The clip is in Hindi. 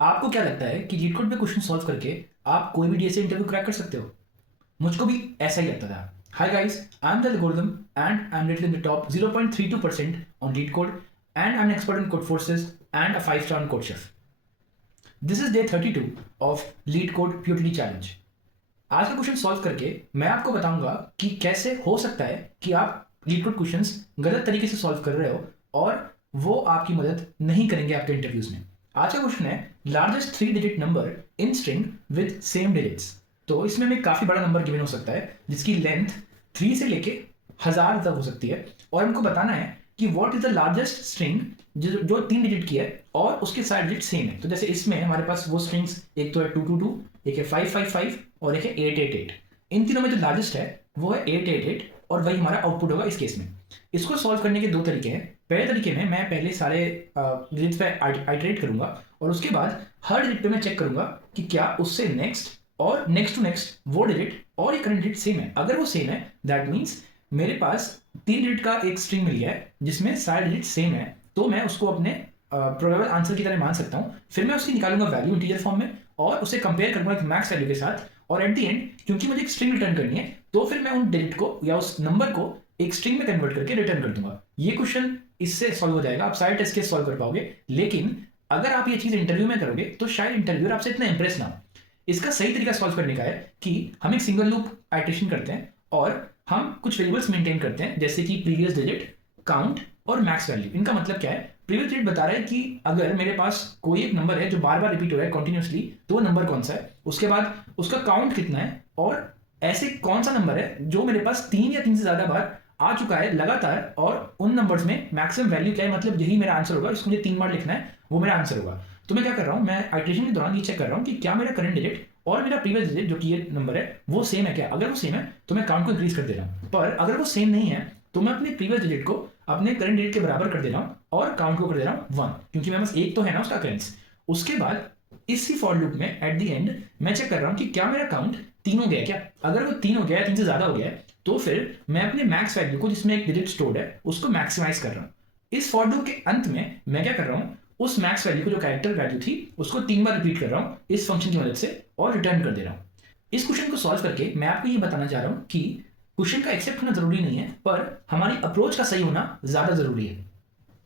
आपको क्या लगता है कि लीड कोड पे क्वेश्चन सॉल्व करके आप कोई भी डीएसए इंटरव्यू क्रैक कर सकते हो? मुझको भी ऐसा ही लगता था। Hi guys, I'm the algorithm and I'm rated in the top 0.32% on lead code and I'm an expert in code forces and a 5-star on code chef. This is day 32 of lead code POTD challenge. आज का क्वेश्चन सॉल्व करके मैं आपको बताऊंगा कि कैसे हो सकता है कि आप लीड कोड क्वेश्चंस गलत तरीके से सॉल्व कर रहे हो और वो आपकी मदद नहीं करेंगे आपके इंटरव्यूज में। आज का क्वेश्चन है largest 3 digit number in string with same digits. तो इसमें हमें काफी बड़ा नंबर गिवन हो सकता है जिसकी लेंथ 3 से लेके 1000 तक हो सकती है और हमको बताना है कि what is the largest string जो 3 डिजिट की है और उसके सारे डिजिट सेम है। तो जैसे इसमें हमारे पास वो स्ट्रिंग्स एक तो है 222, एक है 555 और एक है 888। इन तीनों में जो लार्जेस्ट है वो है 888 और वही हमारा आउटपुट होगा इस केस में। इसको सॉल्व करने के दो तरीके हैं। पहले तरीके में मैं पहले सारे डिजिट्स पे आइटरेट करूंगा और उसके बाद हर डिजिट पे मैं चेक करूंगा कि क्या उससे नेक्स्ट और नेक्स्ट टू नेक्स्ट वो डिजिट और ये करंट डिजिट सेम है। अगर वो सेम है दैट मीन्स मेरे पास 3 डिजिट का एक स्ट्रिंग मिल गया है जिसमें सारे डिजिट सेम है, तो मैं उसको अपने प्रोबेबल आंसर की तरह मान सकता हूँ। फिर मैं उसकी निकालूंगा वैल्यू इंटीजर फॉर्म में और उसे कंपेयर करूंगा एक मैक्स वैल्यू के साथ और एट द एंड क्योंकि मुझे एक स्ट्रिंग रिटर्न करनी है तो फिर मैं उन डिजिट को या उस नंबर को एक स्ट्रिंग में कन्वर्ट करके रिटर्न कर दूंगा। ये क्वेश्चन इससे सॉल्व हो जाएगा, आप सारे टेस्ट केस सॉल्व कर पाओगे। लेकिन अगर आप ये चीज इंटरव्यू में करोगे तो शायद इंटरव्यूअर आपसे इतना इंप्रेस ना हो। इसका सही तरीका सॉल्व करने का है कि हम एक सिंगल लूप आइटरेशन करते हैं और हम कुछ वेरिएबल्स मेंटेन करते हैं जैसे कि प्रीवियस डिजिट, काउंट और मैक्स वैल्यू। इनका मतलब क्या है? प्रीवियस डिजिट बता रहा है कि अगर मेरे पास कोई एक नंबर है जो बार बार रिपीट हो रहा है कंटिन्यूअसली तो वो नंबर कौन सा है, उसके बाद उसका काउंट कितना है और ऐसे कौन सा नंबर है जो मेरे पास 3 या 3 से ज्यादा बार आ चुका है लगातार और उन नंबर्स में मैक्सिमम वैल्यू क्या है, मतलब यही मेरा आंसर होगा, इसको मुझे 3 बार लिखना है, वो मेरा आंसर होगा। तो मैं क्या कर रहा हूँ, मैं आइटरेशन के दौरान ये चेक कर रहा हूँ कि क्या मेरा करंट डिजिट और मेरा प्रीवियस डिजिट जो कि ये नंबर है वो सेम है क्या। अगर वो सेम है तो मैं काउंट को इंक्रीज कर दे रहा हूँ, पर अगर वो सेम नहीं है तो मैं अपने प्रीवियस डिजिट को अपने करंट डिजिट के बराबर कर दे रहा हूँ और काउंट को कर दे रहा हूँ 1, क्योंकि मेरे पास एक तो है ना उसका अकरेंस। उसके बाद इसी फॉर लूप में एट द एंड मैं चेक कर रहा हूँ कि क्या मेरा काउंट 3 हो गया है क्या। अगर वो 3 हो गया है, 3 से ज्यादा हो गया है, तो फिर मैं अपने मैक्स वैल्यू को जिसमें एक डिजिट स्टोर्ड है उसको मैक्सिमाइज कर रहा हूँ। इस फॉर लूप के अंत में मैं क्या कर रहा हूँ, उस मैक्स वैल्यू को जो कैरेक्टर वैल्यू थी उसको 3 बार रिपीट कर रहा हूँ इस फंक्शन की मदद से और रिटर्न कर दे रहा हूँ। इस क्वेश्चन को सॉल्व करके मैं आपको ये बताना चाह रहा हूँ कि क्वेश्चन का एक्सेप्ट होना जरूरी नहीं है, पर हमारी अप्रोच का सही होना ज्यादा जरूरी है।